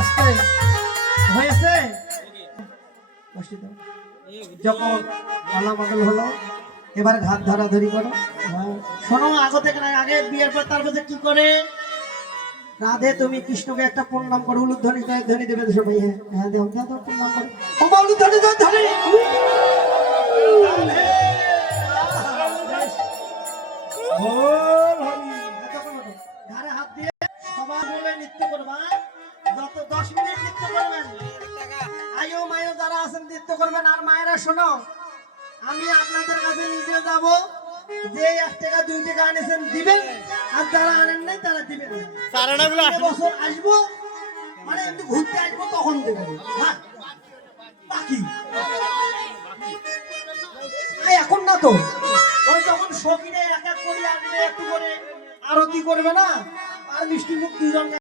আস্তে হয়েছে। যখন আলা হলো। এবার ঘাত ধরাধরি করো। হ্যাঁ। শোনো, আগে থেকে আগে বিয়ের পর তার মধ্যে কি করে? রাধে, তুমি কৃষ্ণকে একটা প্রণাম করো উলুধ্বনি ধ্বনি দেবে সবাই। হ্যাঁ হ্যাঁ দেও তো প্রণাম করো ও ধ্বনি মিনিট নৃত্য করবেন আয়ো মায়ো যারা আছেন নৃত্য করবেন। আর মায়েরা শোনো আমি আপনাদের কাছে নিজে যাব। যে এক টাকা দুই টাকা আনেছেন দিবেন। আর যারা আনেন নাই তারা দিবেন। বছর আসব। মানে এমনি ঘুরতে আসব তখন দেবেন। হ্যাঁ। বাকি। এখন না তো। ওই যখন সকিনে এক এক করে আসবে একটু করে আরতি করবে না? আর মিষ্টি মুখ দুজন